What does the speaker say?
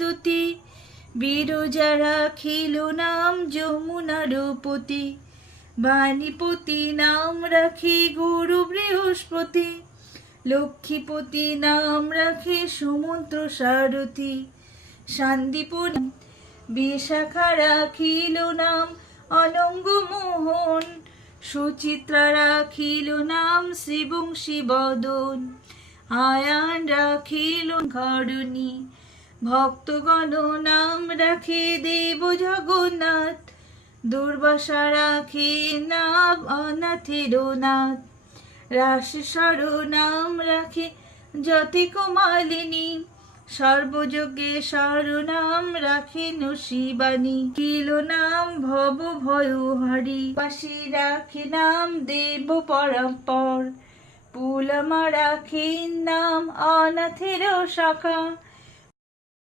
দুতি, বিরজা রাখিল নাম যমুনার পতি, বাণীপতি নাম রাখি গুরু বৃহস্পতি, লক্ষ্মীপতি নাম রাখে সুমন্ত্র সারথি, শান্তিপতি বিশাখা রাখিল নাম অনঙ্গ মোহন, সুচিত্রা রাখিল নাম শ্রীবংশী বদন, আয়ান রাখিল ঘরণী, ভক্তগণ নাম রাখে দেব জগন্নাথ, দুর্বাসা রাখে নাম অনাথের নাথ, রাশেশ্বর নাম রাখে জ্যোতিক মালিনী, সর্বযজ্ঞেশ্বর নাম রাখেন শিবানী, কিল নাম ভব ভয়হারী, পাশি রাখে নাম দেব পরম্পর, পুলমা রাখে নাম অনাথের শাখা,